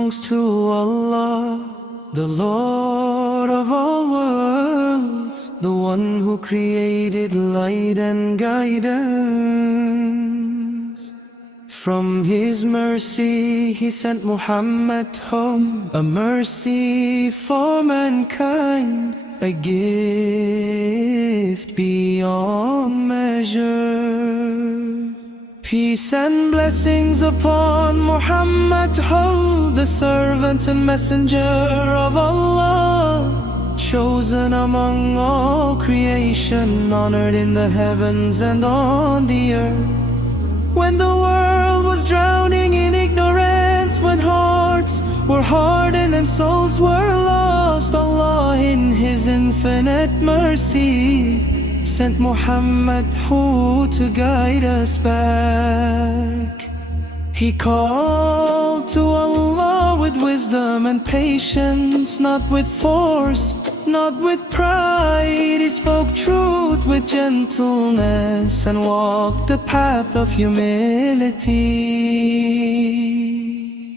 belongs to Allah, the Lord of all worlds, the one who created light and guidance. From His mercy He sent Muhammad home, a mercy for mankind, a gift beyond measure. Peace and blessings upon Muhammad, the servant and messenger of Allah, chosen among all creation, honored in the heavens and on the earth. When the world was drowning in ignorance, when hearts were hardened and souls were lost, Allah in His infinite mercy sent Muhammad to guide us back. He called to Allah with wisdom and patience, not with force, not with pride. He spoke truth with gentleness and walked the path of humility.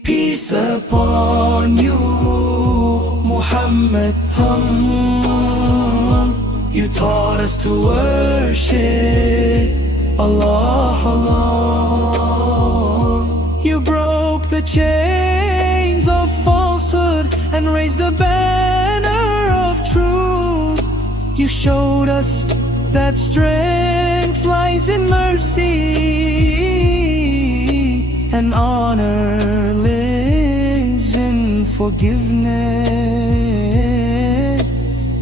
Peace upon you, Muhammad. You taught us to worship Allah alone. You broke the chains of falsehood and raised the banner of truth. You showed us that strength lies in mercy, and honor lives in forgiveness.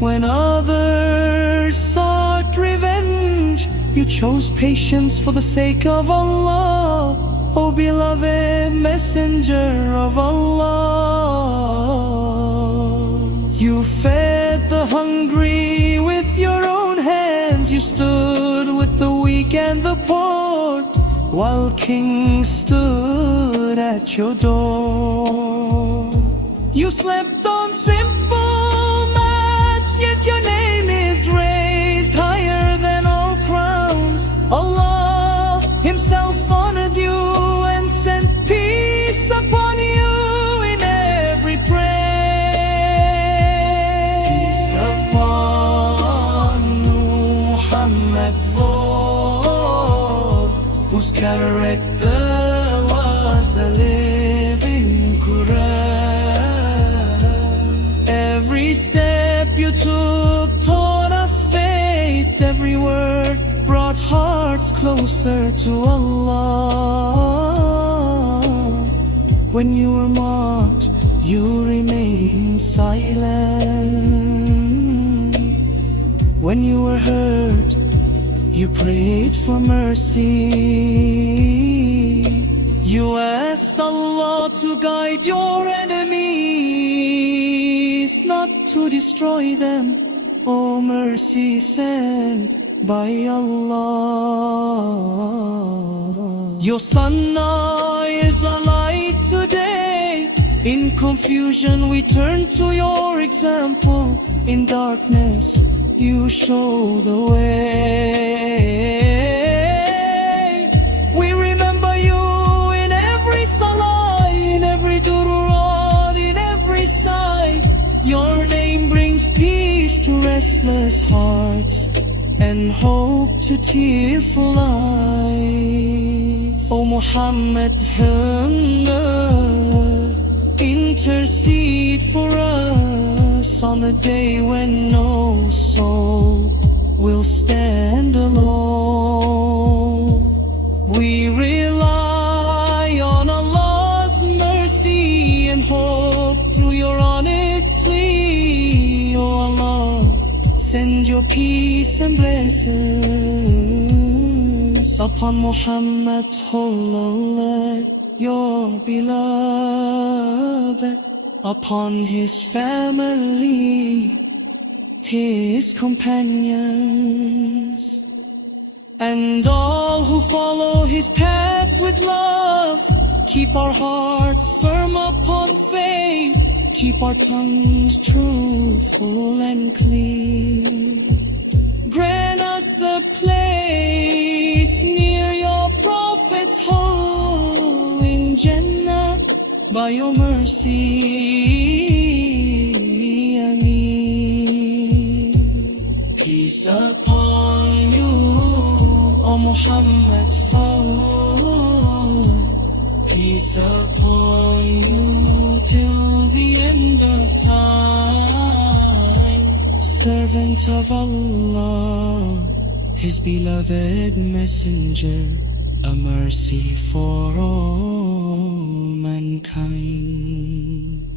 When others sought revenge, you chose patience for the sake of Allah, O beloved messenger of Allah. You fed the hungry with your own hands. You stood with the weak and the poor, while kings stood at your door. You slept on simple mats, yet your name is raised higher than all crowns. Allah Himself honored you and sent peace upon you in every prayer. Peace upon Muhammad, whose character was the living Quran. Every step you took taught us faith. Every word brought hearts closer to Allah. When you were mocked, you remained silent. When you were hurt, you prayed for mercy. You asked Allah to guide your enemies, not to destroy them. Oh, mercy sent by Allah. Your Sunnah is a light today. In confusion we turn to your example. In darkness you show the way. We remember you in every salah, in every durud, in every sight. Your name brings peace to restless hearts and hope to tearful eyes. O Muhammad, intercede for us on the day when no soul will stand alone. We rely on Allah's mercy and hope through your honored plea. O Allah, send your peace and blessings upon Muhammad, your beloved, upon his family, his companions, and all who follow his path with love. Keep our hearts firm upon faith, keep our tongues truthful and clean. Grant us a place near your Prophet's home in Jannah, by your mercy, Ameen. Peace upon you, O Muhammad, peace upon you till the end of time. Servant of Allah, His beloved messenger, a mercy for all mankind.